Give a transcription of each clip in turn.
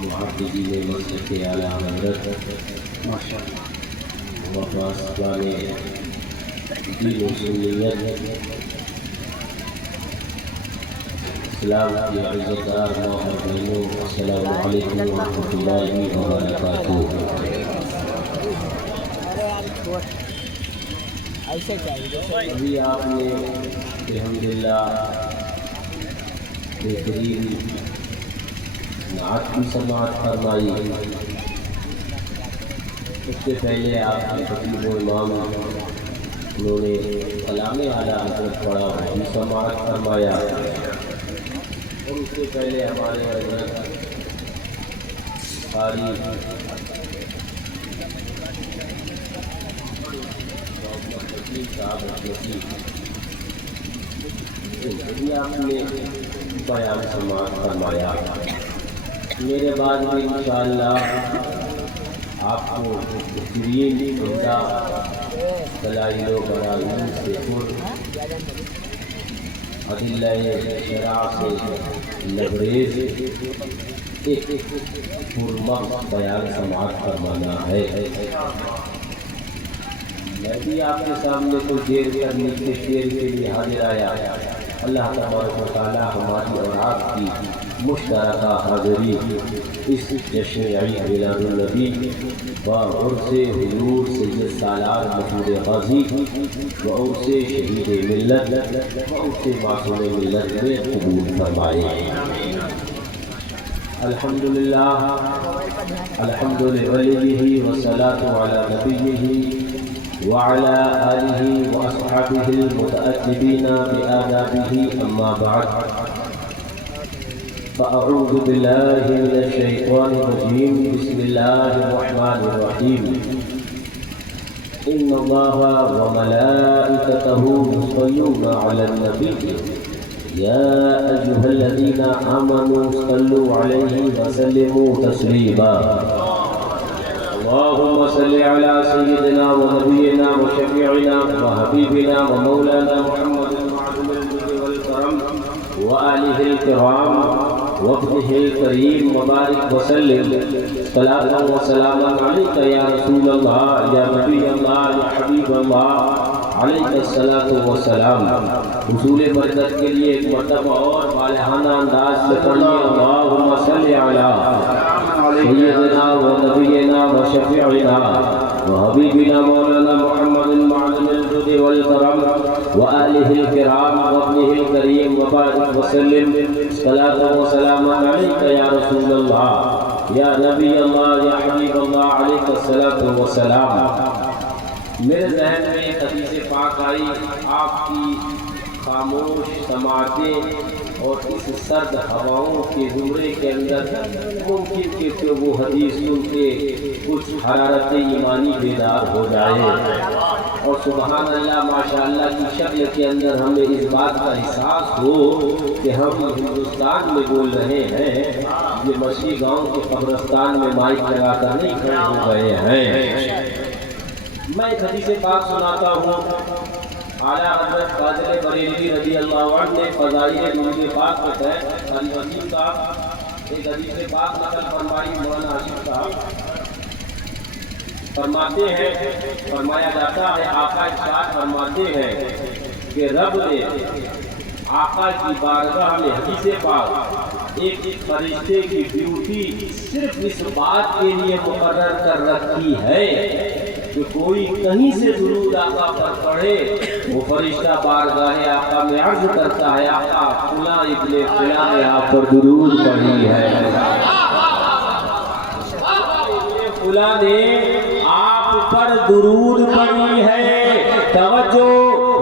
محافظین مسجد اعلی حضرت وفاسدان دین و سنیت اسلام کی عزتدار ماں اور بہنوں، السلام علیکم ورحمۃ اللہ وبرکاتہ۔ ابھی آپ نے الحمدللہ بہترین نعت کی سماعت فرمائی۔ اس سے پہلے آپ کے خطیب و امام انہوں نے کلام اعلیٰ حضرت پڑھا، وہ بھی سماعت فرمایا، اور اس سے پہلے ہمارے حضرت قاری صاحب بھی آپ نے بیان سماعت فرمایا۔ میرے بعد میں انشاءاللہ آپ کو بہترین عمدہ دلائل و براہین سے ادلہ شرع سے لبریز ایک پرمغز بیان سماعت فرمانا ہے۔ میں بھی آپ کے سامنے کچھ دیر کرنے کے شعر کے لیے حاضر آیا۔ اللہ تبارک و تعالیٰ ہماری اور آپ کی مشترکہ حاضری اس جشن عید میلاد النبی و عرس حضور سید سالار مسعود غازی و عرس شہید ملت و عرس معصوم ملت میں قبول فرمائے۔ الحمدللہ الحمد لوليه والصلاة على نبيه وعلى آله وأصحابه المتأدبين بآدابه، أما بعد، فأعوذ بالله من الشيطان الرجيم، بسم الله الرحمن الرحيم، إن الله وملائكته يصلون على النبي يا أيها الذين آمنوا صلوا عليه وسلموا تسليما، اللهم صل على سيدنا ونبينا وشفيعنا وحبيبنا ومولانا محمد معظم الجود والكرم وآله الكرام وابنه الكريم وبارك وسلم صلاة وسلاما عليك يا رسول الله يا نبي الله يا حبيب الله عليك الصلاة والسلام۔ حصول برکت کے لیے ایک مرتبہ اور بالہانہ انداز سے پڑھیے، اللہم صل علی سیدنا و نبینا و شفیعنا و حبیبنا مولانا محمد معظم الجود والکرم و آلہ الکرام و ابنہ الکریم و بارک وسلم صلاة و سلاما علیک یا رسول اللہ یا نبی اللہ یا حبیب اللہ علیک الصلاة والسلام۔ میرے ذہن میں ایک حدیث پاک آئی، آپ کی خاموش سماعتیں اور اس سرد ہواؤں کے زمرے کے اندر ممکن کہ وہ حدیث سن کے کچھ حرارت ایمانی بیدار ہو جائے، اور سبحان اللہ ماشاءاللہ کی شکل کے اندر ہمیں اس بات کا احساس ہو کہ ہم ہندوستان میں بول رہے ہیں، یہ مسیح گاؤں کے قبرستان میں مائک لگا کر نہیں کھڑے ہو گئے ہیں۔ میں ایک حدیث پاک سناتا ہوں۔ اعلیٰ حضرت فاضل بریلوی رضی اللہ عنہ نے فضائل درود پاک کے تحت علی وسیم صاحب ایک حدیث پاک نقل فرمائی۔ مولانا عاشق صاحب فرماتے ہیں، فرمایا جاتا ہے، آقا ارشاد فرماتے ہیں کہ رب نے آقا کی بارگاہ میں حدیث پاک ایک فرشتے کی ڈیوٹی صرف اس بات کے لیے مقرر کر رکھی ہے کہ کوئی کہیں سے درود آقا پر پڑھے، وہ فرشتہ بارگاہ آقا میں عرض کرتا ہے، آقا فلاں ابن فلاں نے آپ پر درود پڑھی ہے، فلاں نے آپ پر درود پڑھی ہے۔ توجہ،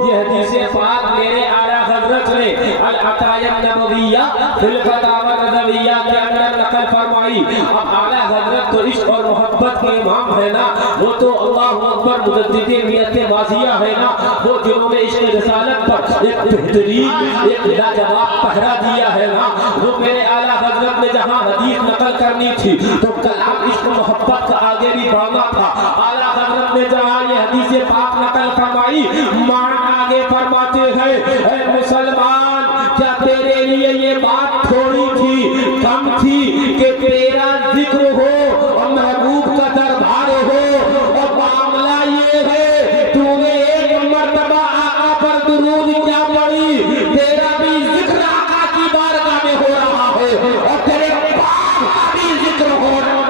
یہ حدیث پاک میرے اعلیٰ حضرت نے العطایا النبویہ فی الفتاوی النبویہ کے اندر نقل فرمائی. اب اعلیٰ حضرت تو عشق اور محبت کے امام ہے نا, وہ تو اللہ اکبر مجدد میت ماضیہ ہے نا, وہ جنہوں نے عشق رسالت پر ایک بہترین ایک لاجواب پہرا دیا ہے نا. وہ میرے اعلیٰ حضرت نے جہاں حدیث نقل کرنی تھی تو کلام عشق محبت کا آگے بھی بڑھنا تھا. اعلیٰ حضرت نے جہاں یہ حدیث پاک نقل فرمائی, مان آگے فرماتے ہیں اے مسلمان, کیا تیرے لیے یہ بات تھوڑی تھی, کم تھی کہ تیرا ذکر ہو اور محبوب کا دربار ہو, اور معاملہ یہ ہے تو نے ایک مرتبہ آقا پر درود کیا پڑھی, تیرا بھی ذکر آقا کی بارگاہ میں ہو رہا ہے اور تیرے پاک کا بھی ذکر ہو رہا ہے.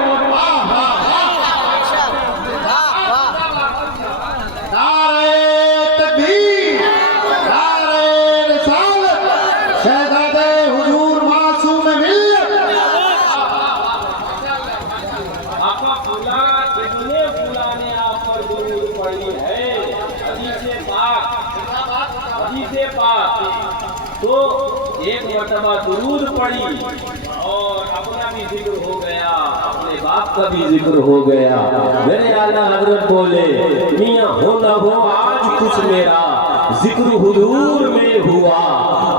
تو ایک مرتبہ درود پڑھی اور اپنا بھی ذکر ہو گیا, اپنے باپ کا بھی ذکر ہو گیا. میرے اعلیٰ حضرت بولے, میاں ہو نہ ہو آج کچھ میرا ذکر حضور میں ہوا,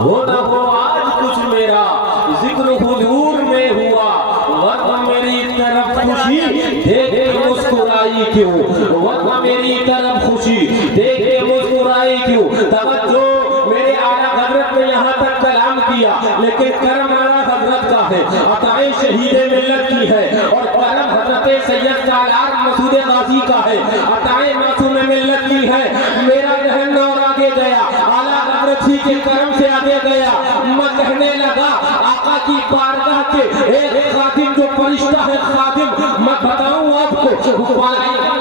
ہو نہ ہو آج کچھ میرا ذکر حضور میں ہوا, ورنہ میری طرف خوشی دیکھ کے مسکرائی کیوں, ورنہ میری طرف خوشی دیکھ کے مسکرائی کیوں. توجہ, میرے اعلیٰ حضرت نے یہاں تک کلام کیا, لیکن کرم اعلیٰ حضرت کا ہے, عطائیں شہید ملت کی ہے, اور کرم حضرت سید سالار مسعود غازی کا ہے, عطائیں معصوم ملت کی ہے. میرا ذہن اور آگے گیا, اعلیٰ حضرت ہی کے کرم سے آگے گیا. میں کہنے لگا آقا کی بارگاہ کے ایک خادم جو فرشتہ ہے خادم, میں بتاؤں آپ کو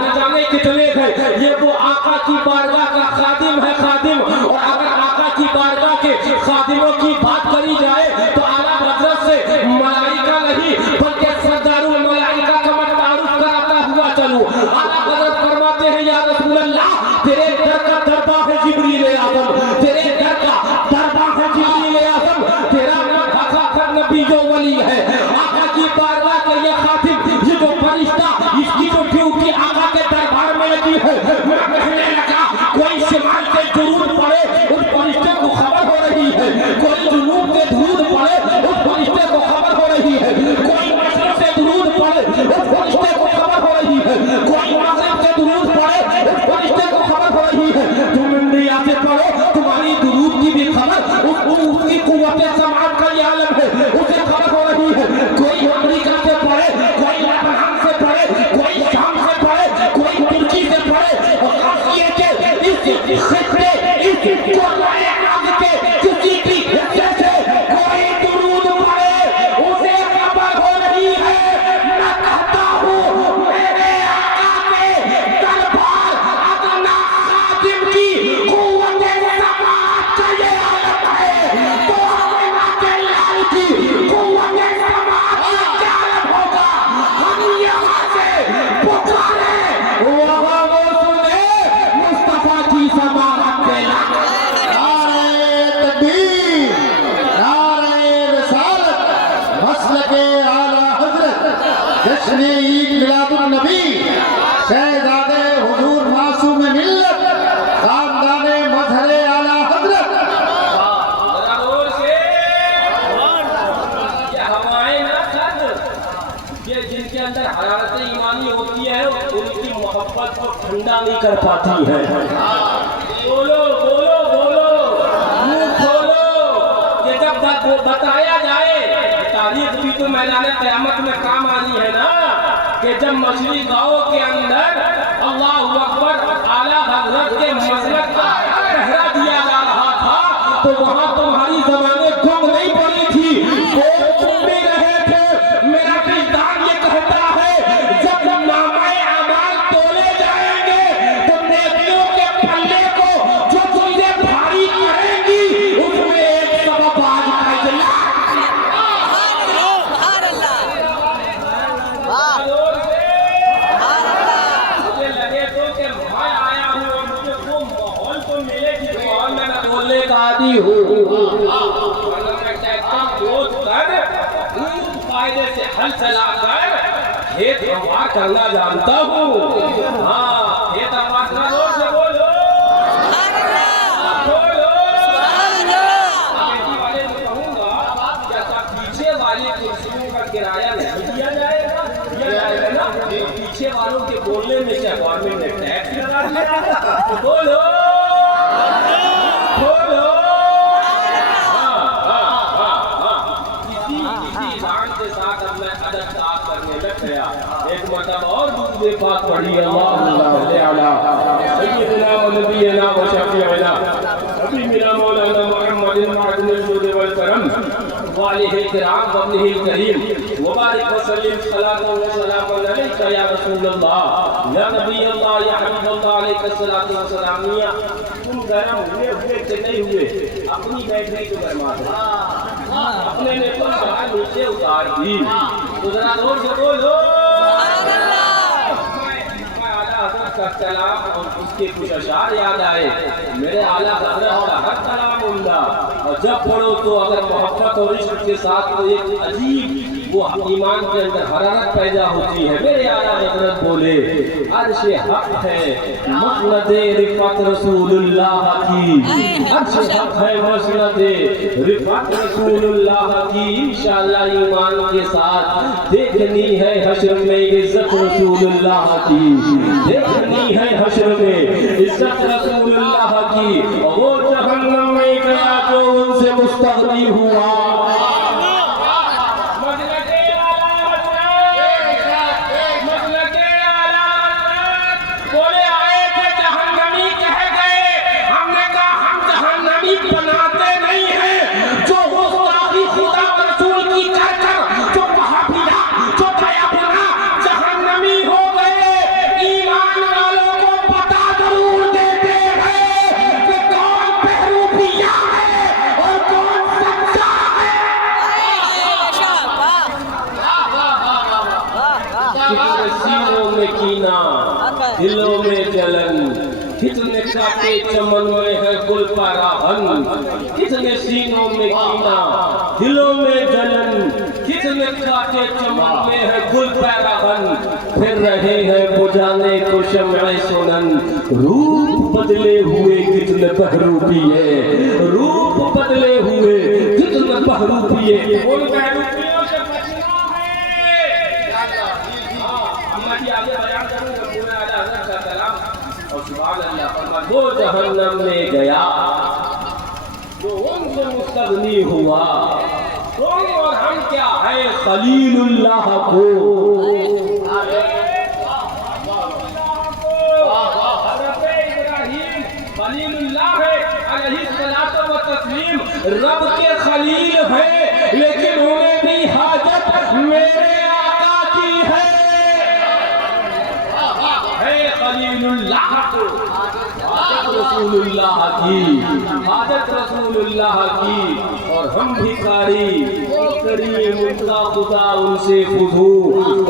نہ جانے کتنے ہیں, یہ وہ آقا کی بارگاہ کا خادم ہے خادم. اور اگر آقا کی بارگاہ کے خادموں کی بات کری جائے تو اعلیٰ حضرت سے ملائکہ نہیں بلکہ سردار الملائکہ کا میں تعارف کراتا ہوا چلوں. اعلیٰ حضرت فرماتے ہیں یا رسول اللہ, تیرے در کا دربار ہے جبریل اعظم, تیرے در کا دربار ہے جبریل اعظم, تیرا آقا نبی جو ولی ہے, آقا کی بارگاہ کے یہ خاتم, یہ جو فرشتہ, اس کی جو ڈیوٹی آقا کے دربار میں لگی ہے. میں کہنے لگا کوئی شمال سے درود پڑے اس فرشتے کو خبر ہو رہی ہے, کوئی جنوب سے درود پڑے اس فرشتے کو خبر ہو رہی ہے, کوئی مشرق سے درود پڑے اس فرشتے کو خبر ہو رہی ہے, کوئی مغرب سے درود پڑے اس فرشتے کو خبر ہو رہی ہے. تم انڈیا سے پڑھو, تمہاری درود کی بھی خبر اس کی قوت سماعت کا یہ عالم ہے, اسے خبر ہو رہی ہے. کوئی امریکہ سے پڑھے, کوئی لبنان سے پڑھے, کوئی شام سے پڑھے, کوئی ترکی سے پڑھے, اور خاص یہ کہ اس خطے اس قرآن ناز کے کسی بھی حصے سے کوئی درود پڑھے اسے خبر ہو رہی ہے. میں کہتا ہوں میرے آقا کے دربار ادنا خادم کی قوت سماعت کا یہ عالم ہے, تو آمینہ کے لال کی قوت سماعت کا کیا عالم ہوگا. ہم یہاں سے پکارے وہاں وہ سنے مصطفیٰ کی سماعت کے لال. جشن عید میلاد النبی, شہزادے حضور معصوم ملت, خاندان مظہر اعلیٰ حضرت. یہ ہوائیں نہ خد, یہ جن کے اندر حرارت ایمانی ہوتی ہے ان کی محبت کو ٹھنڈا نہیں کر پاتی ہے. بولو بولو بولو, منہ کھولو, کہ جب بتایا جائے تاریخ بھی تو میدان قیامت میں کام آنی ہے نا, کہ جب مچھلی گاؤں کے اندر اللہ اکبر اعلیٰ حضرت کے مسلک کا پہرا دیا جا رہا تھا تو وہاں تمہاری زبانیں گنگ نہیں پڑی تھی, وہ سن بھی رہے تھے. میرا کردار یہ کہتا ہے جب نامہ اعمال تولے جائیں گے تو نیکیوں کے پلے کو جو چیزیں بھاری کریں گی اس میں ایک سبب آج فیصلہ. مجھے لگے تو کہ میں آیا ہوں اور مجھے وہ ہل چلا کر کھیت ہموار کرنا جانتا ہوں. ہاں کھیت ہموار کرنا. زور سے بولو بولو. کھیتی والے کو کہوں گا کیا پیچھے والے کرسیوں کا کرایہ نہیں دیا جائے گا؟ دیا جائے گا نا. پیچھے والوں کے بولنے میں کیا گورنمنٹ نے ٹیکس لگا دیا؟ بولو بولو. ایک مرتبہ اور دوسرے بات پڑھی. اللہم صلی علی سیدنا و نبینا و شفیعنا حبیبنا مولانا محمد معدن الجود والکرم وآلہ الکرام وابنہ الکریم وبارک وسلم صلاۃ و سلام علیک یا رسول اللہ یا نبی اللہ یا حبیب اللہ علیہ الصلوۃ والسلام. تم گرم ہوئے کہ نہیں ہوئے اپنی بیٹری کو گرما دو. اپنے نے تو شاہ نیچے اتار دی. تو ذرا زور سے بولو. میں اعلیٰ حضرت کا کلام اور اس کے کچھ اشعار یاد آئے. میرے اعلیٰ حضرت کا ہر کلام عمدہ, اور جب پڑھو تو اگر محبت اور عشق کے ساتھ تو ایک عجیب وہ ایمان کے اندر حرارت پیدا ہوتی ہے. میرے اعلیٰ حضرت بولے عرش حق ہے مسند رفعت رسول اللہ کی. عرش حق ہے مسند رفعت رسول اللہ کی. انشاءاللہ ایمان کے ساتھ دیکھنی ہے حشر میں عزت رسول اللہ کی. دیکھنی ہے حشر میں عزت رسول اللہ کی. وہ جہنم میں گیا جو ان سے مستغنی ہوا. سینوں میں کینہ دلوں میں جلن, کتنے کاٹے چمن میں ہے گل پراہن. کتنے سینوں میں کینہ دلوں میں جلن, کتنے کاٹے چمن میں ہے گل پراہن. پھر رہے ہیں بجھانے کو شمع سنن. روپ بدلے ہوئے کتنے پہرو پیے, روپ بدلے ہوئے کتنے پہرو پیے. ان پہروپیوں سے بچنا ہے. میں آگے بیان کروں گا پورا اعلیٰ حضرت کا کلام. اور سبحان اللہ فرما وہ جہنم میں گیا جو ان سے مستغنی ہوا. تم اور ہم کیا ہے خلیل اللہ کو. حضرت ابراہیم خلیل اللہ ہے علیہ الصلوۃ والتسلیم. رب کے خلیل ہے لیکن انہیں بھی حاجت میرے آقا کی ہے. خلیل اللہ کو حاجت رسول اللہ کی, حاجت رسول اللہ کی. اور ہم بھکاری کریم ان کا خدا ان سے خضوع.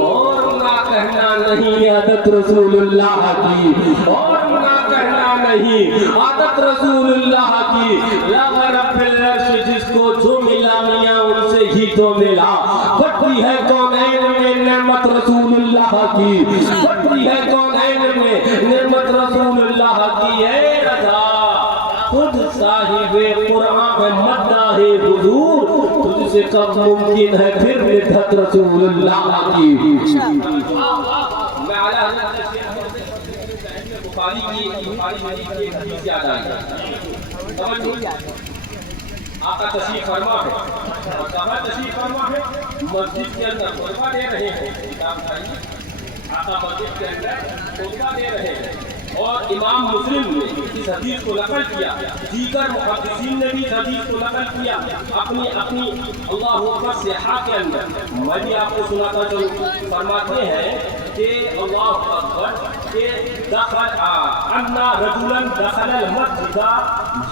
اور نہ کہنا نہیں عادت رسول اللہ کی, اور نہ کہنا نہیں عادت رسول اللہ کی. لا رب العرش جس کو جو ملا میاں ان سے ہی تو ملا. بڑی ہے کونین میں نعمت رسول اللہ کی, بڑی ہے کونین میں نعمت رسول اللہ کی. ہے رضا خود صاحب قرآن مداح حضور, تجھ سے کب ممکن ہے پھر مدحت رسول اللہ کی. میں اعلیٰ حضرت بخاری شریف کی ایک حدیث یاد آئی. سمجھو آقا تشریف فرما ہے, اور کہاں تشریف فرما ہے؟ مسجد کے اندر خطبہ دے رہے ہیں. کتاب چاہیے آقا مسجد کے اندر خطبہ دے رہے ہیں. اور امام مسلم نے اس حدیث کو نقل کیا, دیگر محدثین نے بھی اس حدیث کو نقل کیا اپنی اللہ اکبر صحاح کے اندر. میں بھی آپ کو سناتا چلوں. فرماتے ہیں کہ اللہ اکبر کہ انا رجلا دخل المسجد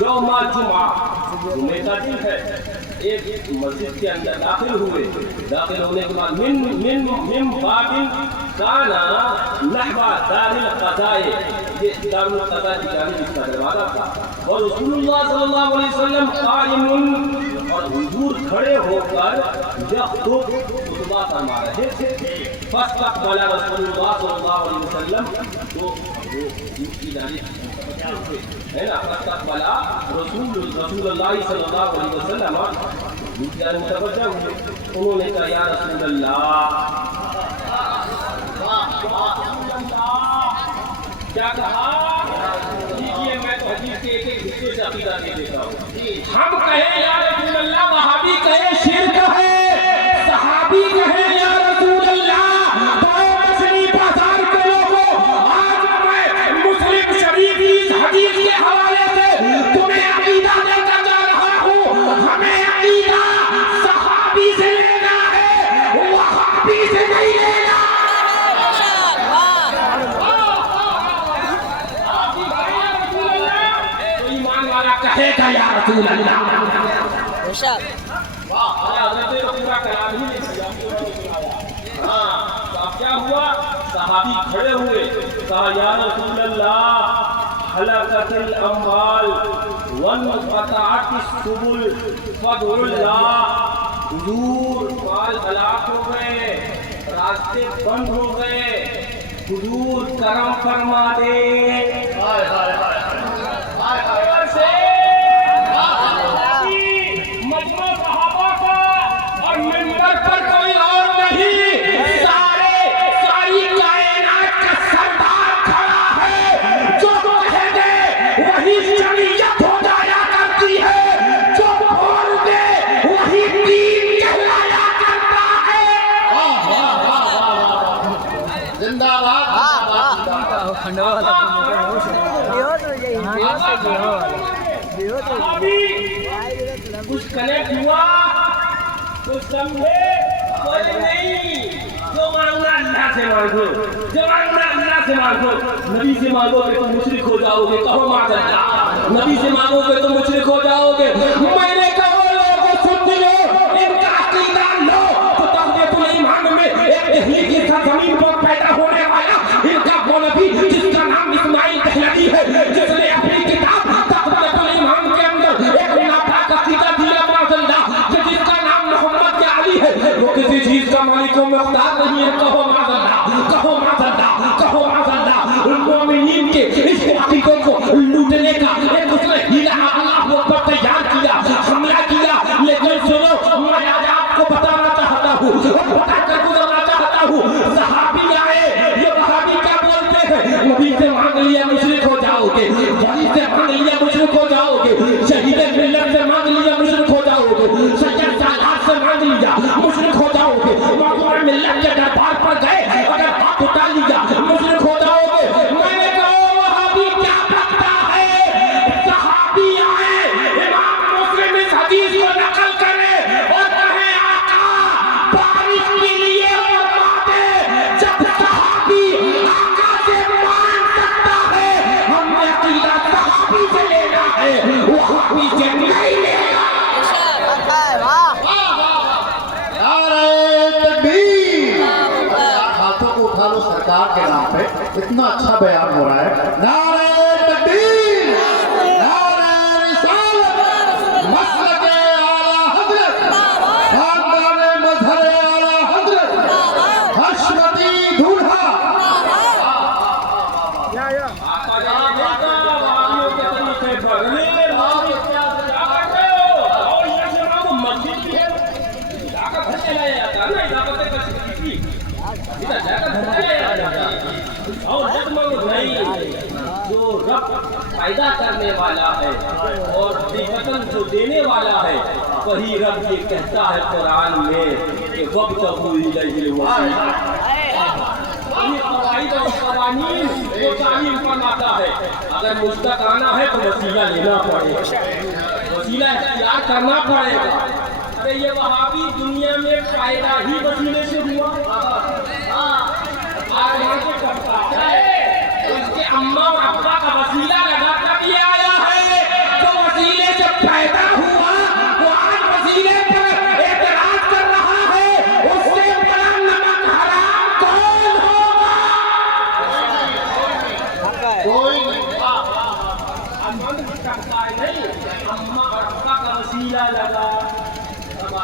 یوم جمعہ, جمعے کا دن ہے, ایک مسجد کے اندر داخل ہوئے. داخل ہونے کے بعد من باب کانا نحو دار القضاء, یہ دار القضاء کی جانب اس کا دروازہ تھا. اور رسول اللہ صلی اللہ علیہ وسلم قائم, اور حضور کھڑے ہو کر یخطب خطبہ فرما رہے تھے فاستقبل رسول اللہ صلی اللہ علیہ وسلم جو کی جانب ہے نا فاستقبل رسول اللہ صلی اللہ علیہ وسلم جانب متوجہ ہوئے انہوں نے کہا یا رسول اللہ کیا کہا یہ میں تو حدیث کے ایک حصے سے عقیدہ دے دیتا ہوں ہم کہیں یا رسول اللہ وہابی کہیں شرک ہے صحابی کہیں یا رسول اللہ دائیں مچھلی بازار کے لوگوں آج میں مسلم شریف اس حدیث کے حوالے سے تمہیں عقیدہ دے کر جا رہا ہوں ہمیں عقیدہ صحابی سے لینا ہے وہابی سے نہیں لینا کہے گا یا رسول اللہ کیا ہوا صحابی کھڑے ہوئے کہا یا رسول اللہ ہلاکت الاموال وانقطعت السبل فادعوا اللہ حضور مال ہلاک ہو گئے راستے بند ہو گئے حضور کرم فرما دے مجمع صحابہ کا اور منبر پر کوئی اور نہیں ساری کائنات کا سردار کھڑا ہے جو کہہ دے وہی شریعت ہو جایا کرتی ہے جو بول دے وہی دین کہلایا کرتا ہے زندہ باد کچھ کنیکٹ ہوا کچھ سمجھے کوئی نہیں جو مانگنا اللہ سے مانگو جو مانگنا اللہ سے مانگو نبی سے مانگو گے تو مشرک ہو جاؤ گے کہو معاذ اللہ نبی سے مانگو گے تو مشرک ہو جاؤ گے میں نے کہو لوگوں سن لو ان کا عقیدہ لو تو تحریت الایمان میں ایک دہلی کی سرزمین پر پیدا ہونے والا ان کا وہ نبی جس کا نام اسماعیل دہلوی ہے جس نے اپنی کتاب تحریت الایمان کے اندر ایک ناپاک عقیدہ دیا معاذ اللہ جس کا نام محمد یا علی ہے وہ کسی چیز کا مالک و مختار نہیں ہے کہو معاذ اللہ کہو معاذ اللہ کہو معاذ اللہ المومنین کے اس عقیدے کو لوٹنے کا ایک اس نے ہیلا اللہ اکبر تیار کیا حملہ کیا لیکن سنو میں آج آپ کو بتانا چاہتا ہوں بتا کر گزرنا چاہتا ہوں صحابی آئے یہ صحابی کیا بولتے ہیں نبی سے مانگ لیا مشرک ہو جاؤ گے ولی سے مانگ لیا مشرک ہو جاؤ گے شہید ملت سے مانگ لیا مشرک ہو جاؤ گے سید سالات سے مانگ لیا مشرک ہو جاؤ گے مقبول ملت کے دربار پر گئے اگر ہاتھ اٹھا لیا مشرک ہو جاؤ گے میں نے کہا وہابی کیا لگتا ہے صحابی آئے امام مسلم اس حدیث کو نقل کرے اور کہے آقا بارش کے لیے فرما دے جب صحابی آقا سے مان سکتا ہے ہم نے عقیدہ صحابی سے لینا ہے وہابی سے نہیں لینا ہاتھوں کو اٹھا لو سرکار کے نام پہ اتنا اچھا بیان ہو رہا ہے نعرہ تکبیر نعرہ رسالت مسلک اعلیٰ حضرت خاندان مظہر اعلیٰ حضرت حشمتی دولہا جو رب پیدا کرنے والا ہے اور حقیقتاً جو دینے والا ہے وہی رب یہ کہتا ہے قرآن میں کہ وابتغوا الیہ الوسیلہ یہ قواعد اور قوانین کو تعمیل فرماتا ہے اگر مجھ تک آنا ہے تو وسیلہ لینا پڑے گا وسیلہ اختیار کرنا پڑے گا ارے یہ وہابی دنیا میں فائدہ ہی وسیلے سے ہوا اس کے اماں اور ابا کا وسیلہ لگا کر یہ آیا ہے جو وسیلے سے پیدا ہوا وہ آج وسیلے پر اعتراض کر رہا ہے اس سے بڑا نمک حرام کون ہوگا کوئی نہیں اماں اور ابا کا وسیلہ لگا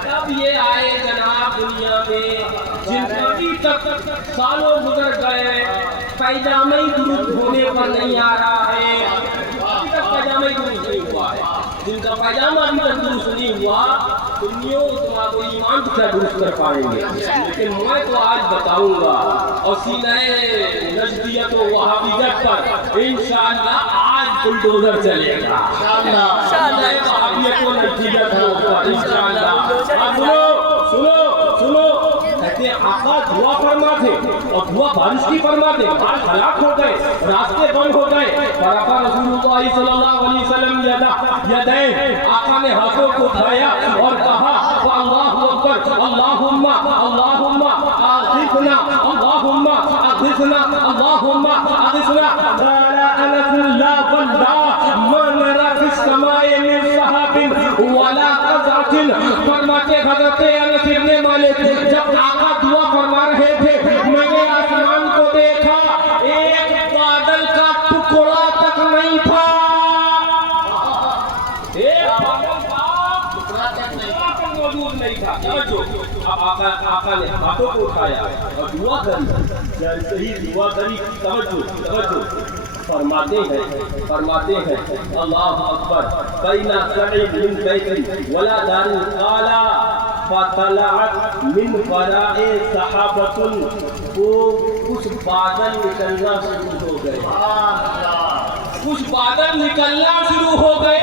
جب یہ آئے جناب دنیا میں ابھی تک سالوں گزر گئے پیجامہ درست ہونے پر نہیں آ رہا ہے، ابھی تک پیجامہ درست نہیں ہوا ہے. جن کا پیجامہ ابھی تک درست نہیں ہوا تمہارا ایمان کیا درست کر پائیں گے. لیکن میں تو آج بتاؤں گا اور سینہ نجدیت و وہابیت پر انشاءاللہ آج بلڈوزر چلے گا. وہابیت و نجدیت پر انشاءاللہ. سنو کہتے ہیں آقا دعا فرماتے اور دعا بارش کی فرماتے، بارش ہلاک ہو گئے، راستے بند ہو گئے. فرفع رسول اللہ صلی اللہ علیہ وسلم یدین، آقا نے ہاتھوں کو اٹھایا اور کہا اللہ اکبر اللہم اللہم اغثنا اللہم اغثنا اللہم اغثنا. قال انس لا واللہ ما نرى في السماء من سحاب ولا قزعة. فرماتے حضرت انس ابن مالک جب آقا دعا فرما رہے تھے میں نے آسمان کو دیکھا ایک بادل کا ٹکڑا تک نہیں تھا، ایک بادل کا ٹکڑا تک موجود نہیں تھا. اب آقا نے ہاتھوں کو اٹھایا اور دعا کری، صحیح دعا کری. توجہ فرماتے ہیں اللہ اکبر بین سعید من بیت ولا دار قال فطلعت من وراء سحابۃ. کو کچھ بادل نکلنا شروع ہو گئے، کچھ بادل نکلنا شروع ہو گئے.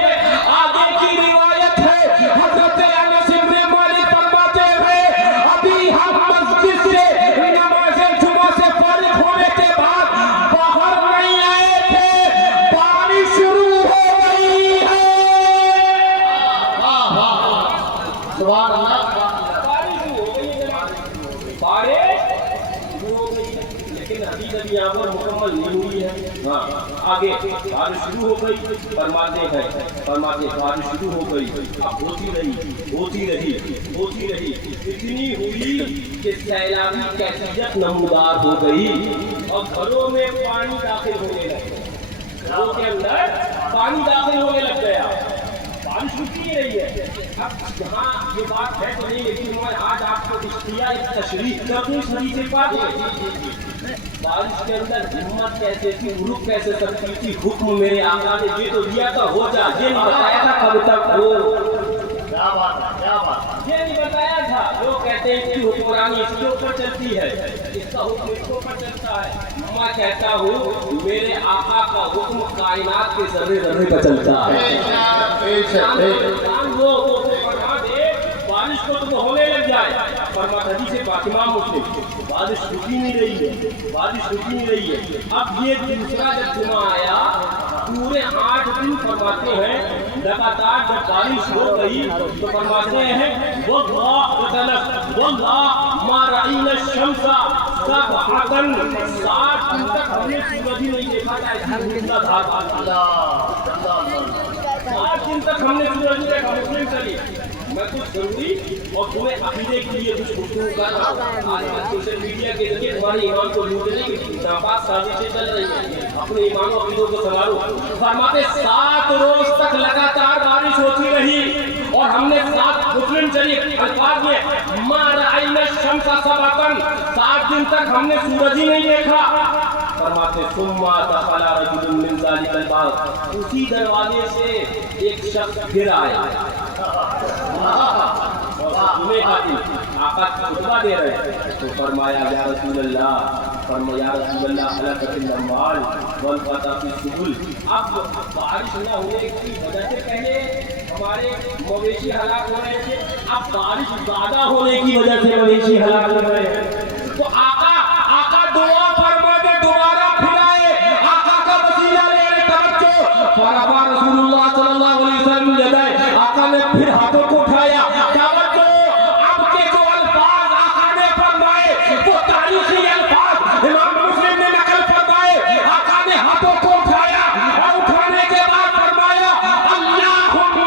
آگے کی روایت ہے حضرت انس بن مالک فرماتے ہیں ابھی ہم مسجد سے نماز جمعہ سے فارغ ہونے کے بعد باہر نہیں آئے تھے، بارش شروع ہو گئی ہے. سبحان اللہ. لیکن ابھی یہاں پر مکمل نہیں ہوئی ہے. ہاں آگے بارش شروع ہو گئی. فرماتے بارش شروع ہو گئی. اب ہوتی رہی اتنی ہوئی کہ سیلابی کیفیت نمودار ہو گئی اور گھروں میں پانی داخل ہونے لگا، گھروں کے اندر پانی داخل ہونے لگ گیا. بارش رکی نہیں رہی ہے. اب یہاں یہ بات ہے تو نہیں، لیکن میں آج آپ کو ایک تشریح کر دوں اس حدیث پاک میں. بارش کے اندر ہمت کیسے تھی، ملک کیسے سکتی تھی. حکم میرے آقا نے یہ تو دیا تھا ہو جا، یہ نہیں بتایا تھا کب تک ہو. یہ نہیں بتایا تھا. لوگ کہتے ہیں اس کی حکمرانی اس کے اوپر چلتی ہے، اس کا حکم اس کے اوپر چلتا ہے. میں کہتا ہوں میرے آقا کا حکم کائنات کے ذرے ذرے پہ چلتا ہے. بارش کو تو ہونے لگ جائے. فرماتا حدیث پاک امام مسلم بارش رکی نہیں رہی ہے. اب یہ دوسرا جب جمعہ آیا پورے 8 دن فرماتے ہیں لگاتار جب بارش ہو گئی تو فرماتے ہیں واللہ ما رأینا الشمس سبعۃ. 7 دن تک ہم نے سورج ہی نہیں دیکھا تھا. ایسی دھوپ تھا 7 دن تک ہم نے سورج نہیں دیکھا. مسلم چلی میں کچھ ضروری اور تمہیں عقیدے کے لیے کچھ گفتگو کر رہا ہوں. آج کل سوشل میڈیا کے ذریعے تمہارے ایمان کو لوٹنے کی ناپاک سازشیں چل رہی ہیں. اپنے ایمان و عقیدوں کو سنبھالو. فرماتے 7 روز تک لگاتار بارش ہوتی رہی اور ہم نے 7 مسلم شریف الفاظ میں ما رأینا الشمس سبعۃ. 7 دن تک ہم نے سورج ہی نہیں دیکھا. فرماتے ثم دخل رجل من ذلك الباب. اسی دروازے سے ایک شخص پھر آیا. آقا خطبہ دے رہے تو فرمایا یا رسول اللہ حلقت الاموال والقطع فی السبل. اب بارش نہ ہونے کی وجہ سے پہلے ہمارے مویشی ہلاک ہو رہے تھے، اب بارش زیادہ ہونے کی وجہ سے مویشی ہلاک ہو رہے ہیں. تو آقا دعا فرما کے دوبارہ پھر آئے. آقا کا وسیلہ لے رہے توجہ. فرفع رسول اللہ صلی اللہ علیہ وسلم یدائے. آقا نے پھر ہاتھوں کو اٹھایا. امام مسلم نے نقل فرمائے آقا نے ہاتھوں کو اٹھایا اور اٹھانے کے بعد فرمایا اللہم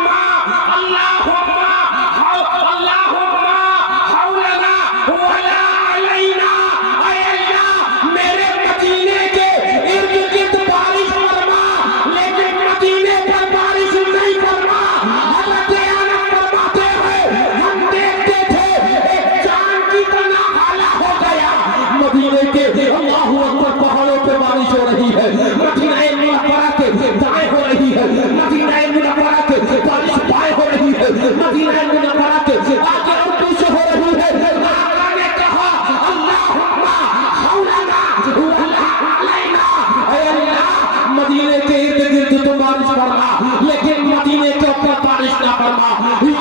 حولنا ولا کے اللہ اکبر پہاڑوں پہ بارش ہو رہی ہے، مدینہ منورہ کے دائیں ہو رہی ہے، مدینہ منورہ کے بارش بائیں ہو رہی ہے، مدینہ منورہ کے آگے اور پیچھے ہو رہی ہے۔ آقا نے کہا اللہم حولنا ولا علینا، اے اللہ مدینے کے ارد گرد تو بارش فرما لیکن مدینے کے اوپر بارش نہ فرما۔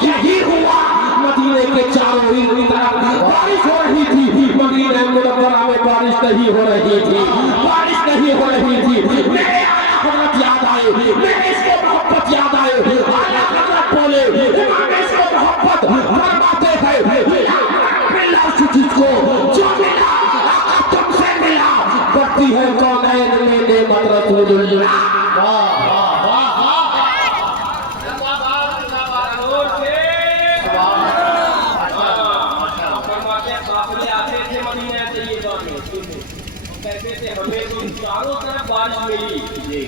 یہی ہوا، مدینے کے چاروں ارد طرف بارش ہو رہی تھی، مدینہ منورہ میں بارش نہیں ہو رہی تھی، بارش نہیں ہو رہی تھی۔ میرے آیا حضرت یاد آئے، میرے اس کو محبت یاد آئے، آیا حضرت بولے امام اس کو محبت فرماتے ہیں ملا جس کو جو ملا آقا تم سے ملا، کرتی ہے کونین میں نعمت رسول اللہ۔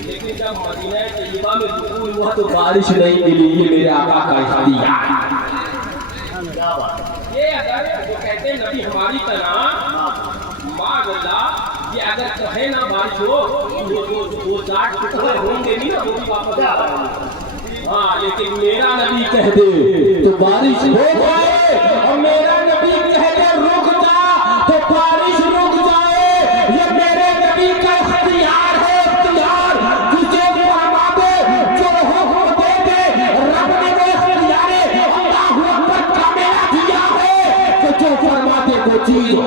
لیکن جب مدینہ طیبہ میں دخول ہوا تو بارش نہیں ملی، یہ میرے آقا کا اختیار۔ یہ اگر وہ کہتے ہیں نبی ہماری طرح معاذ اللہ، یہ اگر کہے نہ بارش ہو وہ ذات ٹکڑے ہوں گے نہیں نا، وہ بھی واپس آ رہے ہیں۔ ہاں لیکن میرا نبی کہہ دے تو بارش ہو جائے، اور میرا نبی کہہ دے رک جا تو بارش رک جائے۔ یہ میرے نبی کا اختیار ہے، اختیار تجھے فرما دے جو حکم دے دے۔ رب نے وہ اختیار اللہ اکبر کا میرا دیا ہے کہ جو فرما دے وہ چیز ہو۔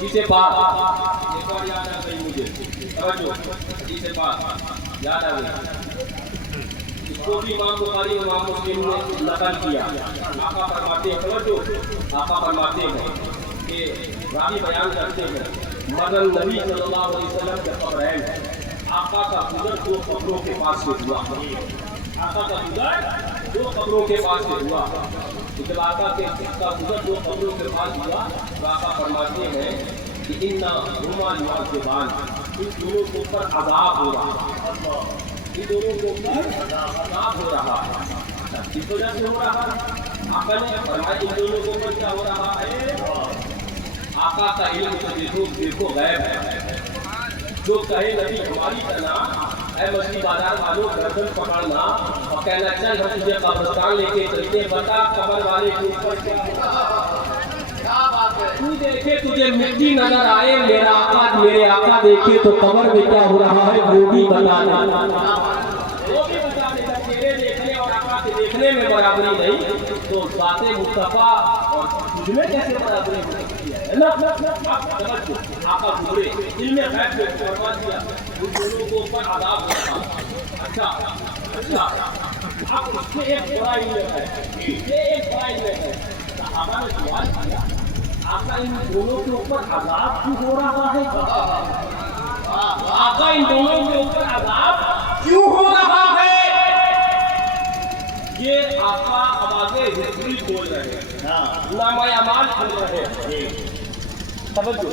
کسے بات ایک بار یاد آ گئی مجھے، کسے بات یاد آ گئی، اس کو بھی امام بخاری امام مسلم نے نقل کیا۔ آقا فرماتے ہیں، آقا فرماتے ہیں کہ راوی بیان کرتے ہیں مدن نبی صلی اللہ علیہ وسلم کے قبرین ہے، آقا کا گزر دو قبروں کے پاس سے ہوا، آقا کا گزر دو قبروں کے پاس سے ہوا۔ جب آقا کا گزر دو قبروں کے پاس ہوا تو آقا فرماتے ہیں کہ انہما یعذبان، ان دونوں کے اوپر عذاب ہو رہا ہے، ان دونوں کے اوپر عذاب ہو رہا ہے۔ کس وجہ سے ہو رہا ہے؟ آقا نے فرمایا ان دونوں کے اوپر کیا ہو رہا ہے؟ آقا کا علم تو دیکھو غیب ہے، جو کہے نبی ہماری طرح اے مچھلی بازار والوں گردن پکڑنا اور کہنا چل ہم تجھے قبرستان لے کے چلتے، بتا قبر والے کے اوپر کیا تو دیکھے تجھے مٹی نظر آئے، میرے آقا دیکھے تو قبر میں کیا ہو رہا ہے وہ بھی بتا دے، وہ بھی بتا دے گا۔ تیرے دیکھنے اور آقا کے دیکھنے میں برابری نہیں تو ذات مصطفیٰ اور تجھ میں کیسے برابری ہو سکتی ہے؟ آقا گزرے علم غیب میں فرما دیا ان دونوں کو اوپر عذاب ہوتا۔ اچھا اب اس میں ایک برائی میں ہے، یہ ایک برائی میں ہے۔ صحابہ نے سوال کیا آقا ان دونوں کے اوپر عذاب کیوں ہو رہا ہے؟ آقا ان دونوں کے اوپر عذاب کیوں ہو رہا ہے؟ یہ آقا آوازیں ہسٹری بول رہے ہیں، نامہ اعمال کھول رہے ہیں۔ توجہ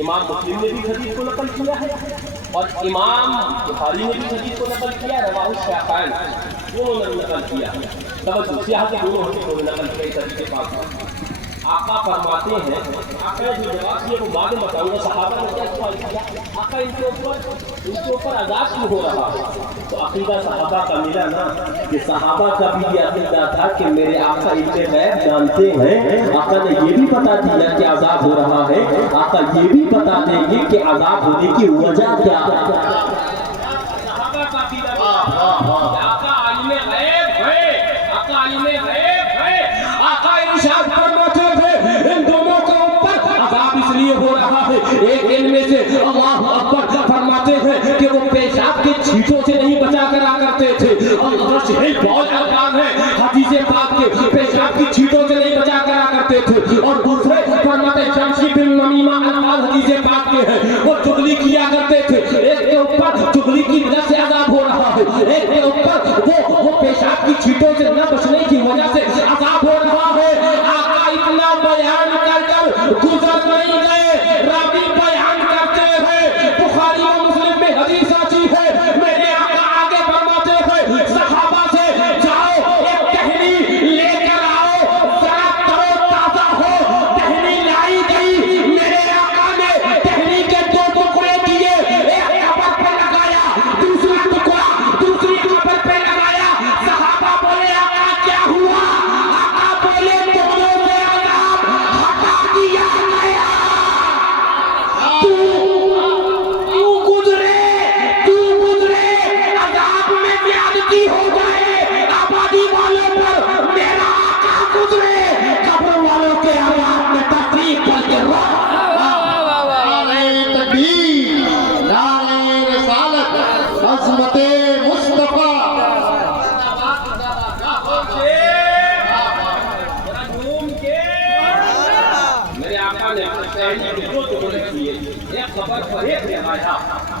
امام مسلم نے بھی حدیث کو نقل کیا ہے اور امام بخاری نے بھی حدیث کو نقل کیا، رواہ الشیخین دونوں نے نقل کیا۔ توجہ سیاح کے دونوں حدیث کو نقل کیا اس حدیث کے پاس۔ آقا فرماتے ہیں، آقا نے جو جواب دیا وہ بعد میں بتاؤں گا، صحابہ نے کیا سوال کیا آقا ان کے اوپر عذاب کیوں ہو رہا ہے؟ تو عقیدہ صحابہ کا ملا نا کہ صحابہ کا بھی یہ عقیدہ تھا کہ میرے آقا ان کے غیب جانتے ہیں۔ آقا نے یہ بھی بتا دیا کہ عذاب ہو رہا ہے، آقا یہ بھی بتا دیں گے کہ عذاب ہونے کی وجہ کیا ہے۔ صحابہ کا عقیدہ آقا عالم غیب ہے، آقا عالم غیب ہے۔ آقا ارشاد فرماتے تھے ان دونوں کے اوپر عذاب اس لیے ہو رہا ہے، ایک ان میں سے اللہ اکبر فرماتے ہیں کہ وہ پیشاب کے چھینٹوں سے نہیں بچا کر آ کرتے تھے۔ اللہ شہید بہت الفاظ ہیں حدیث پاک کے، پیشاب کی چھینٹوں سے نہیں بچا کر آ کرتے تھے۔ اور دوسرے فرماتے ہیں شمشی بن نمیمہ الفاظ حدیث پاک کے ہیں، وہ چغلی کیا کرتے تھے۔ ایک کے اوپر چغلی کی وجہ سے عذاب ہو رہا ہے، ایک کے اوپر وہ پیشاب کی چھینٹوں سے نہ بچنے کی وجہ سے عذاب ہو رہا ہے۔ آقا اتنا بیان کر کر گزر نہیں گئے، راوی بیان کرتے ہیں، بخاری و مسلم میں حدیث آتی ہے، میرے آقا آگے فرماتے ہیں صحابہ سے جاؤ ایک ٹہنی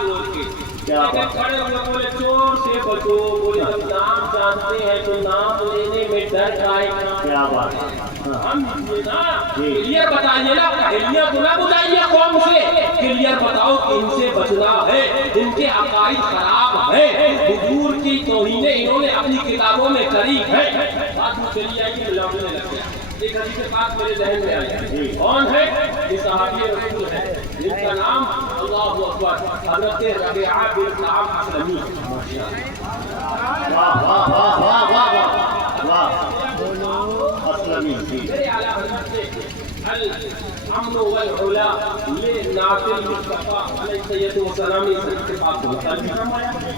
چھوڑ کے لیکن کھڑے ہوئے بولے چور سے بچو. بولے ہم نام جانتے ہیں تو نام لینے میں ڈر کھائے. کیا بات ہے. ہم نا کلیئر بتائیے نا, پہلیاں تو نہ بتائیے قوم سے, کلیئر بتاؤ کہ ان سے بچنا ہے, ان کے عقائد خراب ہیں, حضور کی توہین انہوں نے اپنی کتابوں میں کری ہے. بات میں چلی آئی کہ لوٹنے لگ گیا. ایک حدیث پاک میرے ذہن میں آئی, کون ہے یہ صحابی رسول ہے جن کا نام اللہ اکبر حضرت ربیعہ بن کعب اسلمی. واہ واہ واہ واہ واہ واہ اسلمی. میرے اعلیٰ حضرت سے الامن والعلا لنعت المصطفیٰ علیہ الصلوۃ والسلام سے اتفاق ہوتا ہے.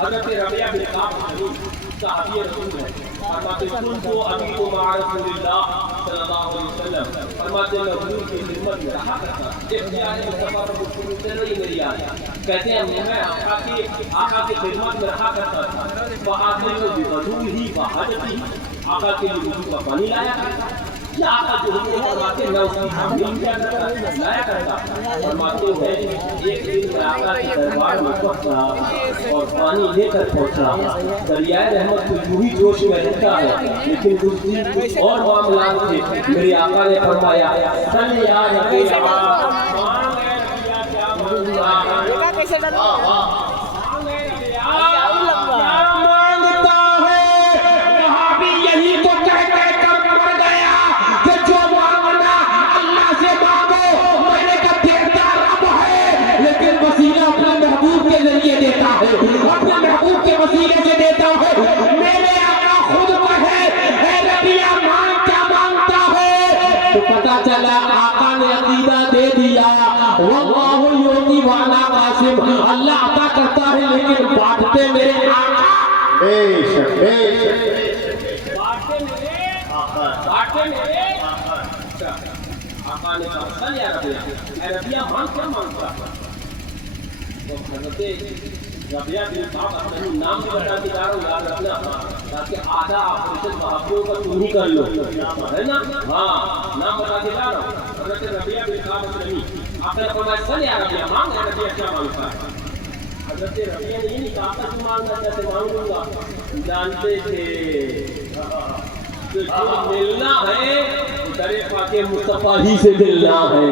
حضرت ربیعہ بن کعب اسلمی صحابی رسول ہے. فرماتے کنت ابیت مع رسول اللہ صلی اللہ علیہ وسلم. فرماتے میں حضور کی خدمت میں رہا کرتا, اختیار مصطفیٰ پر شروع سے نہیں میری آیا. کہتے ہیں میں آقا کی خدمت میں رہا کرتا تھا. فآخر میں بوضوء ہی وحاجتی, آقا کے لیے وضو کا پانی لایا کرتا. یا آقا جو حضور فرماتے میں اس کی حامل کیا کرتا لایا کرتا. فرماتے ہیں ایک دن میں آقا کے دربار میں پہنچا اور پانی لے کر پہنچا. دریائے رحمت کو یوں ہی جوش میں رہتا ہے, لیکن اس دن کچھ اور معاملات تھے. میرے آقا نے فرمایا صلی یا ربیعہ, کیسے اپنے محبوب کے وسیلے سے دیتا ہے. میرے آقا خود کہے اے ربیعہ مانگ کیا مانگتا ہے, تو پتا چلا آقا نے عقیدہ دے دیا واللہ یعطی وانا قاسم, اللہ عطا کرتا ہے لیکن بانٹتے میرے آقا. بے شک بے شک. بانٹتے میرے آقا نے کہا چل یا ربیعہ, اے ربیعہ مانگ کیا مانگتا ہے. تو حضرت ربیعہ بن کعب اسلمی نام بھی بتا کے جا رہا ہوں, یاد رکھنا تاکہ آدھا آپریشن صحابیوں کا تم ہی کر لو, ہے نا. ہاں نام بتا کے جا رہا ہوں. حضرت ربیعہ بن کعب اسلمی آپ نے فرمایا چل یا ربیعہ مانگ. ربیعہ کیا مانگتا ہے. حضرت ربیعہ نے یہ نہیں کہا تھا کہ مانگنا کیسے مانگ لوں گا, جانتے تھے کہ جو ملنا ہے درے پاک مصطفیٰ ہی سے ملنا ہے.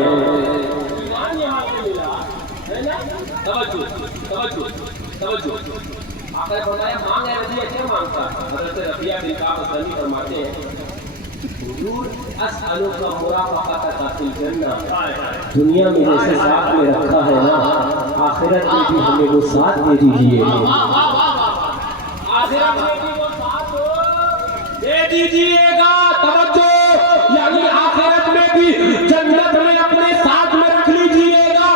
ایمان یہاں سے ملا ہے نا. توجہ توجہ توجہ. آقا نے فرمایا مانگ ہے ربیعہ کیا مانگتا ہے. حضرت ربیعہ بن کعب اسلمی فرماتے ہیں حضور اسألک مرافقتک فی الجنہ, دنیا میں جیسے ساتھ میں رکھا ہے نا آخرت میں بھی ہمیں وہ ساتھ دے دیجیے. آخرت میں بھی وہ ساتھ دے دیجیے گا. توجہ, یعنی آخرت میں بھی جنت میں اپنے ساتھ میں رکھ لیجیے گا.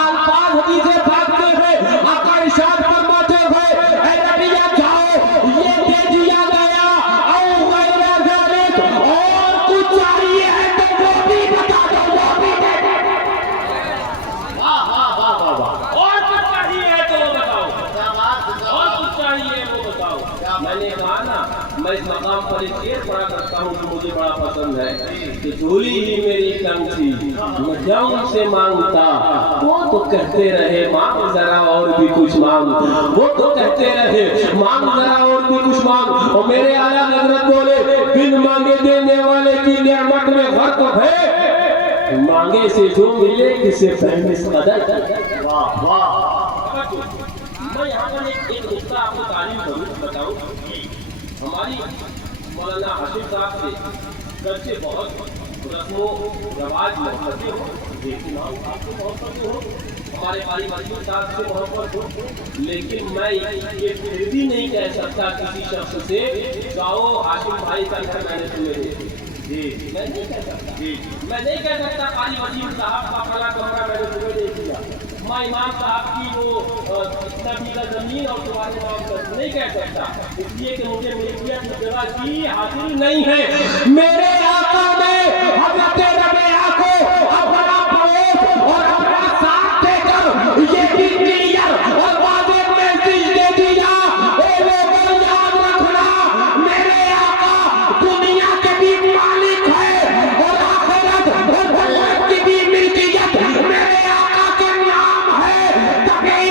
الفاظ حدیث پاک میں ہے, آقا ارشاد فرماتے ہیں اے ربیعہ جاؤ یہ دے دیا گیا او غیر ذلک, اور کچھ چاہیے ہے تو وہ بھی بتا دو, وہ بھی دے دے. اور کچھ چاہیے ہے تو وہ بتاؤ, اور کچھ چاہیے وہ بتاؤ. میں نے کہا نا میں اس مقام پر ایک شعر پڑھا کرتا ہوں جو مجھے بڑا پسند ہے کہ جھولی ہی میری تنگ تھی میں جاؤں سے مانگتا, وہ تو کہتے رہے مانگ ذرا اور بھی کچھ مانگ, وہ تو کہتے رہے مانگ ذرا اور بھی کچھ مانگ. اور میرے اعلیٰ حضرت بولے بن مانگے دینے والے کی نعمت میں غرق ہے, مانگے سے جو ملے کسے فہمس قدر. واہ واہ. میں یہاں پر ایک نقطہ آپ کو تعلیم ضرور بتاؤں. ہماری مولانا ہاشم صاحب سے گرچہ بہت رسم و رواج محبتیں ہوں, لیکن آپ سے محبتیں ہوں, ہمارے قاری وسیم صاحب سے محبت ہو, لیکن میں یہ پھر بھی نہیں کہہ سکتا کسی شخص سے جاؤ ہاشم بھائی کا گھر میں نے تمہیں دے دیا. جی میں نہیں کہہ سکتا. میں نہیں کہہ سکتا قاری وسیم صاحب کا فلاں کمرہ میں نے تمہیں دے دیا. میں امام صاحب کی وہ اتنا بیگا زمین اور تمہارے نام پر نہیں کہہ سکتا, اس لیے کہ مجھے ملکیت کی جگہ کی حاصل نہیں ہے. میرے آقا نے حضرت ربیعہ کو اپنا پڑوس اور اپنا ساتھ دے کر یہ بھی کلیئر اور واضح میسج دے دیا. اے لوگوں یاد رکھنا میرے آقا دنیا کے بھی مالک ہے اور آخرت اور جنت کی بھی ملکیت میرے آقا کے نام ہے. تبھی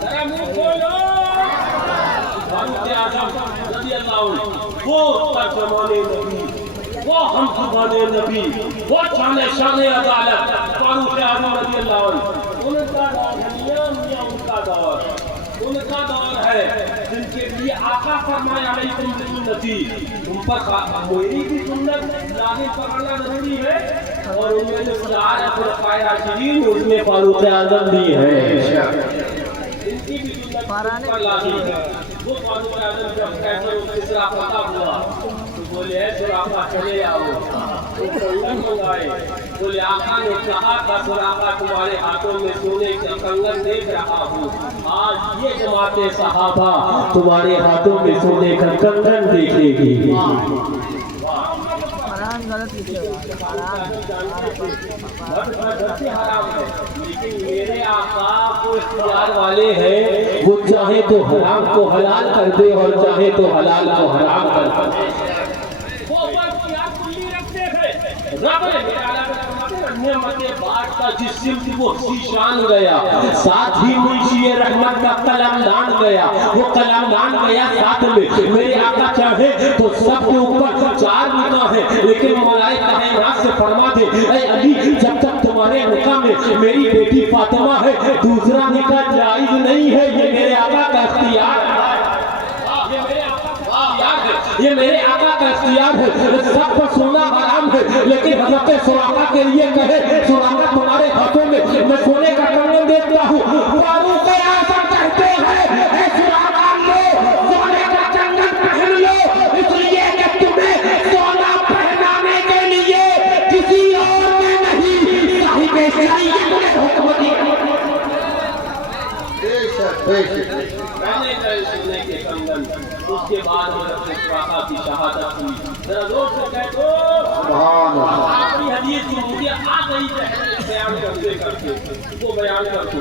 ذرا منہ کھولو۔ فاروق اعظم رضی اللہ عنہ، وہ ترجمان نبی، وہ ہم زبان نبی، وہ شان عدالت، فاروق اعظم رضی اللہ عنہ، ان کا دور ہے میاں ان کا دور، ان کا دور ہے جن کے لیے آقا فرمایا علیکم بسنتی، تم پر میری بھی سنت لازم کرنا ضروری ہے، اور ان میں جو چار خلفائے راشدین اس میں فاروق اعظم بھی ہے، ان کی بھی سنت پر لازم ہے۔ وہ فاروق اعظم جب کیسر اس کے سرا پتا ہوا تو بولے اے سراپا چلے آؤ، وہ کنگن منگائے، بولے آقا نے کہا تھا سراپا تمہارے ہاتھوں میں سونے کا کنگن دیکھ رہا ہوں، آج یہ جماعت صحابہ تمہارے ہاتھوں میں سونے کا کنگن دیکھے گی۔ حرام ہے لیکن میرے آقا کو اختیار والے ہیں، وہ چاہے تو حرام کو حلال کر دے اور چاہے تو حلال کو حرام کر دے، وہ اختیار کلی رکھتے ہیں۔ رب نے میرا نعمت بات کا جس سمت وہ شیشان گیا، ساتھ ہی منشی رحمت کا قلم دان گیا، وہ قلم دان گیا ساتھ میں، میرے آقا چاہے تو سب کے اوپر 4 نکاح ہے، لیکن مولا کائنات سے فرما دے اے علی جب تک تمہارے نکاح میں میری بیٹی فاطمہ ہے دوسرا نکاح جائز نہیں ہے، یہ میرے آقا کا اختیار ہے، یہ میرے آقا کا اختیار ہے، سب پر سونا حرام ہے، لیکن حضرت سراقہ کے لیے کہے سراقہ تمہارے ہاتھوں میں میں سونے کا کنگن دیتا ہوں، فاروق اعظم کہتے ہیں اے سراقہ لو سونے کا کنگن پہن لو، اس لیے کہ تمہیں سونا پہنانے کے لیے کسی اور نے نہیں صاحب شریعت نے حکم دیا۔ پہنے گئے سونے کے کنگن، اس کے بعد حضرت سراقہ کی شہادت ہوئی، ذرا زور سے کہہ دو سبحان اللہ۔ آخری حدیث جو مجھے آ گئی ہے بیان کرتے وہ بیان کرتے،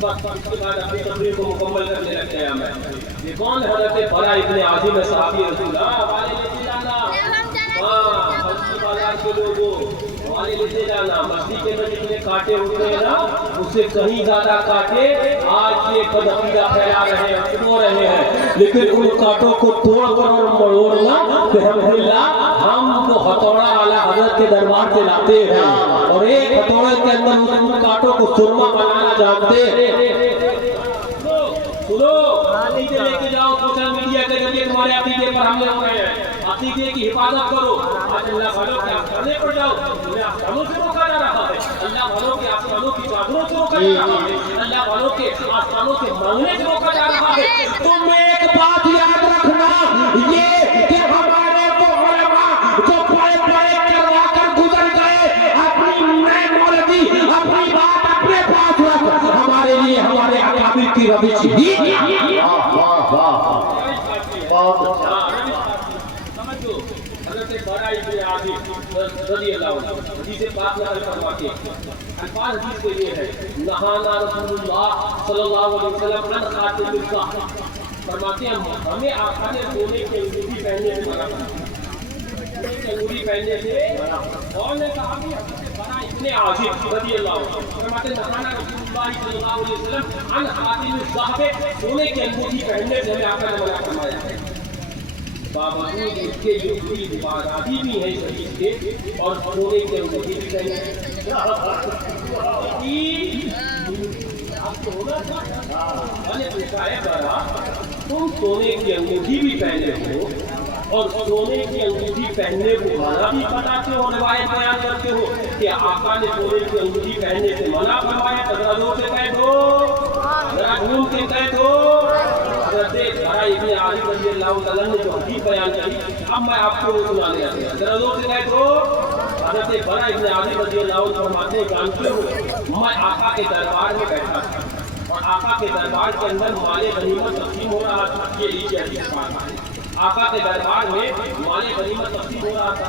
بس اس کے بعد اپنی تقریر کو مکمل کرنے لگ گیا میں۔ یہ کون ہے؟ حضرت برا ابن عازب صحابی رسول اللہ والے لیتے جانا، ہاں مسجد بازار کے لوگوں والے لیتے جانا، مسجد کے اندر جتنے کانٹے ہوتے ہیں نا اس سے کہیں زیادہ کانٹے آج یہ بدعقیدہ پھیلا رہے ہیں، چھپو رہے ہیں، لیکن ان کانٹوں کو توڑ کر اور مروڑنا الحمدللہ ہم تو ہتھوڑا والا حضرت کے دربار سے لاتے ہیں، اور ایک ہتھوڑے کے اندر ان کانٹوں کو سرما بنانا جانتے ہیں۔ سنو عقیدے لے کے جاؤ، سوشل میڈیا کے ذریعے تمہارے عقیدے پر حملے ہو رہے ہیں، عقیدے کی حفاظت کرو، آج اللہ والوں کے آستانے پر جاؤ، تمہیں آستانوں سے روکا جا رہا ہے، اللہ والوں کے آستانوں کی چادروں سے روکا جا رہا ہے، اللہ والوں کے آستانوں سے مانگنے سے روکا جا رہا ہے۔ تم ایک بات یاد رکھنا، یہ کہ ہمارے وہ علماء جو پڑے پڑے کروا کر گزر گئے اپنی نئے مولوی اپنی بات اپنے پاس رکھ، ہمارے لیے ہمارے اکابر کی روش ہی سمجھو۔ حضرت برا ابن عازب رضی اللہ عنہ حدیث پاک نقل فرماتے ہیں، الفاظ حدیث کے یہ ہے نہانا رسول اللہ صلی اللہ علیہ وسلم عن خاتم النساء، فرماتے ہیں ہمیں آقا نے سونے کی انگوٹھی پہننے سے منع کیا، سونے کی انگوٹھی پہننے سے، اور نے کہا کہ حضرت برا ابن عازب رضی اللہ عنہ فرماتے ہیں نہانا رسول اللہ صلی اللہ علیہ وسلم عن خاتم النساء، سونے کی انگوٹھی پہننے سے ہمیں آقا نے منع فرمایا، باوجود اس کے جو کوئی عباداتی بھی ہیں شریف کے اور سونے کی انگوٹھی بھی پہنے میں نے پوچھا ہے برا تم سونے کی انگوٹھی بھی پہنے ہو اور سونے کی انگوٹھی پہننے کو منع بھی بتاتے ہو، روایت بیان کرتے ہو کہ آقا نے سونے کی انگوٹھی پہننے سے منع فرمایا، ذرا زور سے کہہ دو، ذرا گھوم کے کہہ دو۔ حضرت برا ابن عازب رضی اللہ عنہ نے جو حدیث بیان کی اب میں آپ کو سنانے لگا ہوں، ذرا زور سے کہہ دو۔ حضرت برا ابن عازب رضی اللہ عنہ فرماتے ہیں جانتے ہو میں آقا کے دربار میں بیٹھا تھا اور آقا کے دربار کے اندر مال غنیمت تقسیم ہو رہا تھا، یہ لیجیے حدیث پاک ہے، آقا کے دربار میں مال غنیمت تقسیم ہو رہا تھا،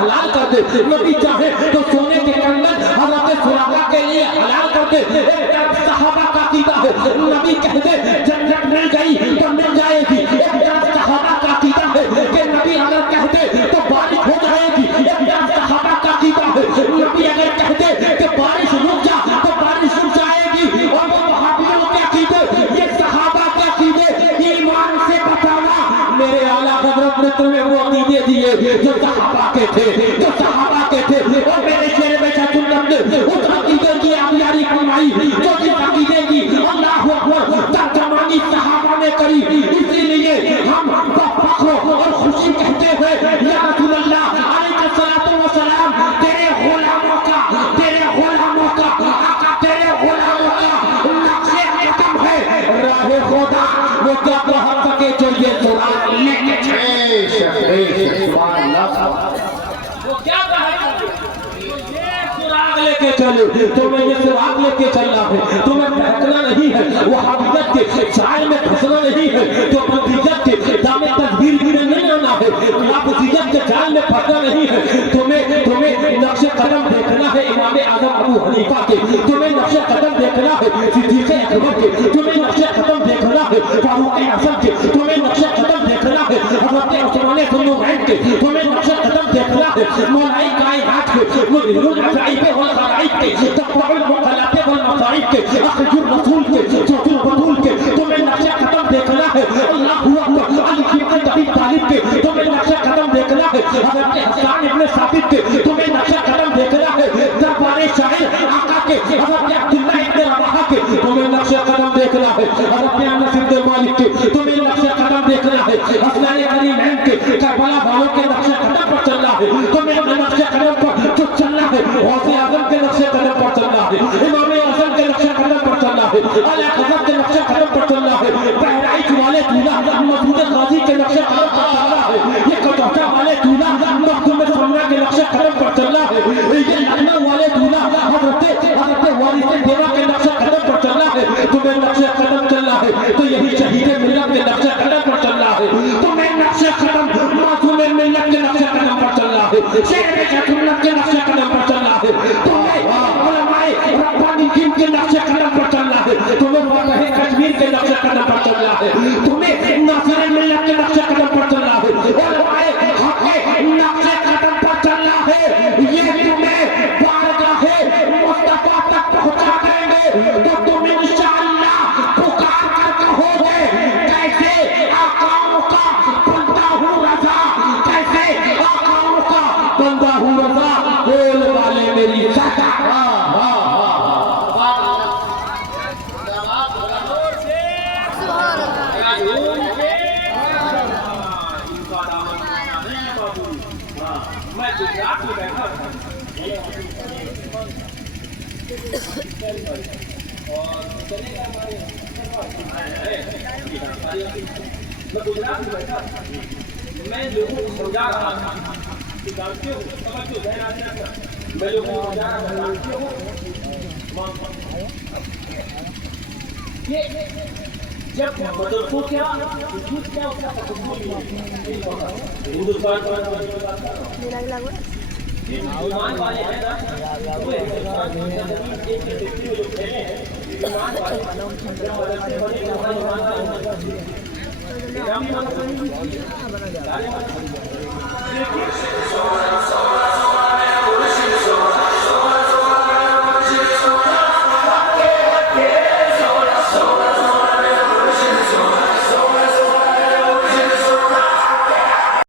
حلال کر دے. نبی چاہے تو سونے کے کنگن حضرت سراقہ کے لیے حلال کر دے. ایک طرف صحابہ کا عقیدہ ہے, نبی کہتے جنت مل گئی تو مل جائے گی. ایک طرف صحابہ کا عقیدہ ہے کہ نبی اگر کہتے تو بارش ہو جائے گی. ایک طرف صحابہ کا عقیدہ ہے نبی اگر کہتے کہ بارش رک جا تو بارش رک جائے گی. اور وہ وہابیوں کے عقیدے, یہ صحابہ کے عقیدے, ایمان سے بتانا میرے اعلیٰ حضرت نے تمہیں وہ عقیدے دیے جو صحابہ کے تھے, جو صحابہ کے تھے. اور میرے شیر میں سنت نے اس عقیدے کی آبیاری فرمائی جو جس عقیدے کی اللہ اکبر ترجمانی صحابہ نے کری. اسی لیے ہم فخر اور خوشی کہتے ہوئے یا رسول اللہ علیہ الصلوۃ والسلام تیرے غلاموں کا آقا, تیرے غلاموں کا نقش قدم ہے راہ خدا. وہ کیا پہنچ سکے جو یہ سراغ لے کے چلے, سبحان اللہ. وہ کیا کہا سراغ لے کے چلے. تمہیں یہ سراغ لے کے چلنا ہے, تمہیں بہکنا نہیں ہے, وہابیت کے جال میں پھنسنا نہیں ہے, جو بدیت کے دام تدبیر بھی نہیں آنا ہے, بدیت کے جال میں پھنسنا نہیں ہے. تمہیں نقش قدم دیکھنا ہے امام اعظم ابو حنیفہ کے, تمہیں نقش قدم دیکھنا ہے صدیق اکبر کے, تمہیں نقش قدم دیکھنا ہے فاروق اعظم کے, تمہیں نقش قدم دیکھنا ہے حضرت عثمان ذوالنورین کے, تمہیں نقش قدم دیکھنا ہے مولائی کائنات کے, مدیر العجائب والغرائب کے, تقوی المقلات والمصائب کے, اخرج الرسول کے, جوز البطول کے. تمہیں نقش قدم دیکھنا ہے اللہ اکبر علی بن ابی طالب کے, تمہیں نقش قدم دیکھنا ہے حضرت حسان ابن ثابت کے, تمہیں نقش قدم دیکھنا ہے دربار شاعر آقا کے حضرت عبداللہ ابن رواحہ کے, تمہیں نقش قدم دیکھنا ہے حضرت انس بن مالک کے, تمہیں نقش قدم دیکھنا ہے حسنین کریمین کے, کربلا والوں کے نقش قدم پر چلنا ہے. تمہیں نقش قدم پر جو چلنا ہے غوث اعظم کے نقش قدم پر چلنا ہے, امام اعظم کے نقش قدم پر چلنا ہے, اعلی حضرت کے نقش قدم پر چلنا ہے, بہرائچ والے دولہ مسعود غازی کے نقش قدم پر چلنا ہے, یہ کٹوچا والے دولہ مخدوم سمرہ کے نقش قدم پر چلنا ہے, یہ لکھنؤ والے دولہ حضرت وارث دیوا کے نقش قدم پر چلنا ہے. تمہیں نقش قدم چلنا ہے تو یہی شہید ملت کے نقش قدم پر چلنا ہے. تمہیں نقش قدم معصوم ملت کے نقش قدم پر چلنا ہے, شہر سنت کے نقش قدم پر چلنا ہے. تمہیں علماء ربانیین کے نقش قدم پر چلنا ہے, تمہیں فاتح کشمیر کے نقش قدم پر چلنا ہے, تمہیں ناصر ملت کے نقش قدم پر چلنا ہے, علماء حق نقش قدم پر چلنا ہے. یہ تمہیں بارگاہ مصطفیٰ تک پہنچا دیں گے تو تم انشاءاللہ پکار کر کہو گے کیسے آقاؤں کا بندہ ہوں رضا, کیسے آقاؤں کا بندہ ہوں رضا, بول والے میری سچا. میں گجرات میں بیٹھا تھا اور چلے گا ہمارے میں گجرات میں بیٹھا تھا, میں لوگوں کو سمجھا رہا تھا کہ جانتے ہو سمجھو ذہن آ جاتا, میں لوگوں کو سمجھا رہا تھا جانتے ہو جب مدرسوں کیا وجود کیا اس کا تصور ہندوستان ایمان والے ہیں نا, وہ ہندوستان کی زمین ایک دیکھتے ہوئے جو پھیلے ہیں ایمان والے جب مدرسے بنے تو وہاں ایمان والے ہوتے ہیں.